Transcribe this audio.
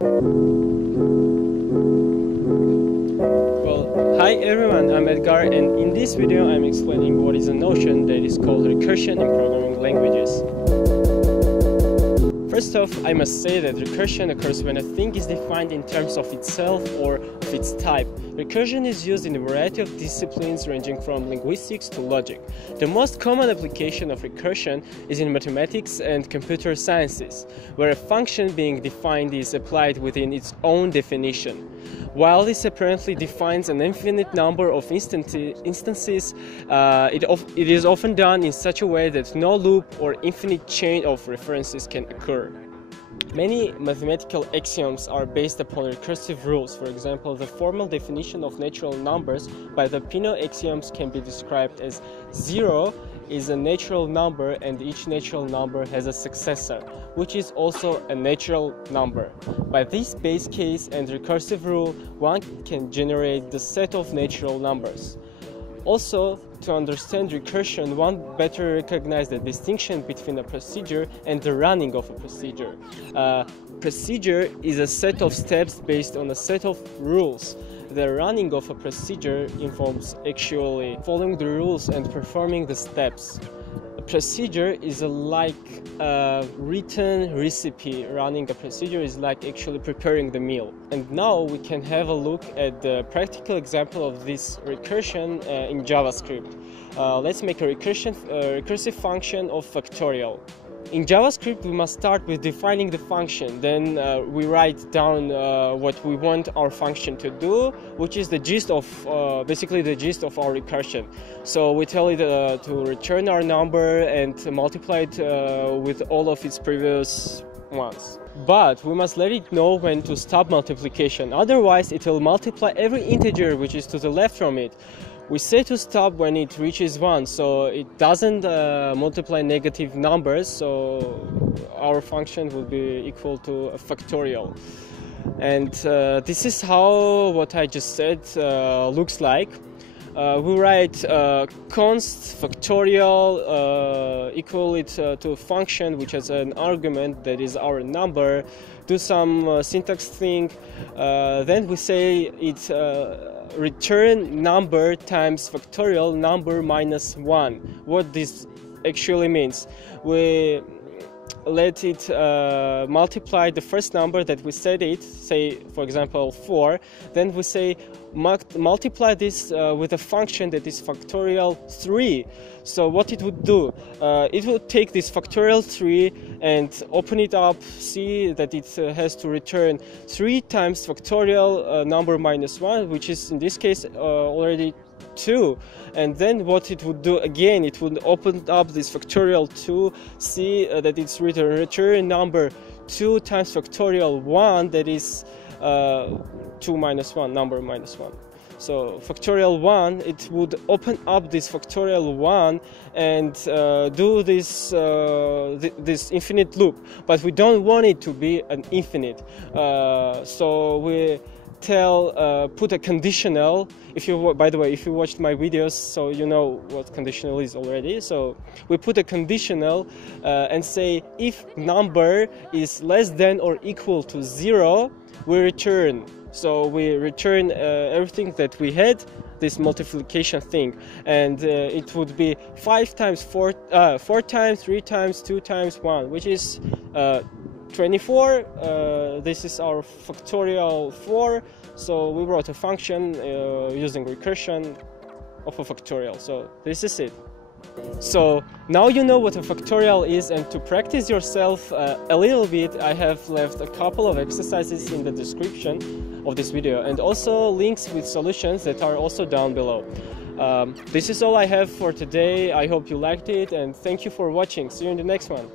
Well, hi everyone, I'm Edgar, and in this video I'm explaining what is a notion that is called recursion in programming languages. First off, I must say that recursion occurs when a thing is defined in terms of itself or of its type. Recursion is used in a variety of disciplines ranging from linguistics to logic. The most common application of recursion is in mathematics and computer sciences, where a function being defined is applied within its own definition. While this apparently defines an infinite number of instances, it is often done in such a way that no loop or infinite chain of references can occur. Many mathematical axioms are based upon recursive rules. For example, the formal definition of natural numbers by the Pinot axioms can be described as 0 is a natural number and each natural number has a successor, which is also a natural number. By this base case and recursive rule, one can generate the set of natural numbers. Also, to understand recursion, one better recognize the distinction between a procedure and the running of a procedure. Procedure is a set of steps based on a set of rules. The running of a procedure involves actually following the rules and performing the steps. A procedure is like a written recipe. Running a procedure is like actually preparing the meal. And now we can have a look at the practical example of this recursion in JavaScript. Let's make a recursive function of factorial. In JavaScript, we must start with defining the function. Then we write down what we want our function to do, which is the gist of basically the gist of our recursion. So we tell it to return our number and multiply it with all of its previous ones. But we must let it know when to stop multiplication. Otherwise, it will multiply every integer which is to the left from it. We say to stop when it reaches 1, so it doesn't multiply negative numbers, so our function will be equal to a factorial. And this is how what I just said looks like. We write const factorial equal it to a function which has an argument that is our number, do some syntax thing, then we say it return number times factorial number minus 1. What this actually means, we let it multiply the first number that we set it, say for example 4, then we say multiply this with a function that is factorial 3. So what it would do, it would take this factorial 3 and open it up, see that it has to return 3 times factorial number minus 1, which is in this case already 2, and then what it would do again, it would open up this factorial 2, see that it's return number 2 times factorial 1, that is 2 minus 1, number minus 1. So factorial 1, it would open up this factorial 1 and do this this infinite loop, but we don't want it to be an infinite, so we tell put a conditional. By the way, if you watched my videos, so you know what conditional is already. So we put a conditional and say if number is less than or equal to 0, we return. So we return everything that we had, this multiplication thing, and it would be 5 times 4, 4 times 3 times 2 times 1, which is 24. This is our factorial 4. So we wrote a function using recursion of a factorial. So this is it. So now you know what a factorial is, and to practice yourself a little bit, I have left a couple of exercises in the description of this video, and also links with solutions that are also down below. This is all I have for today. I hope you liked it, and thank you for watching. See you in the next one.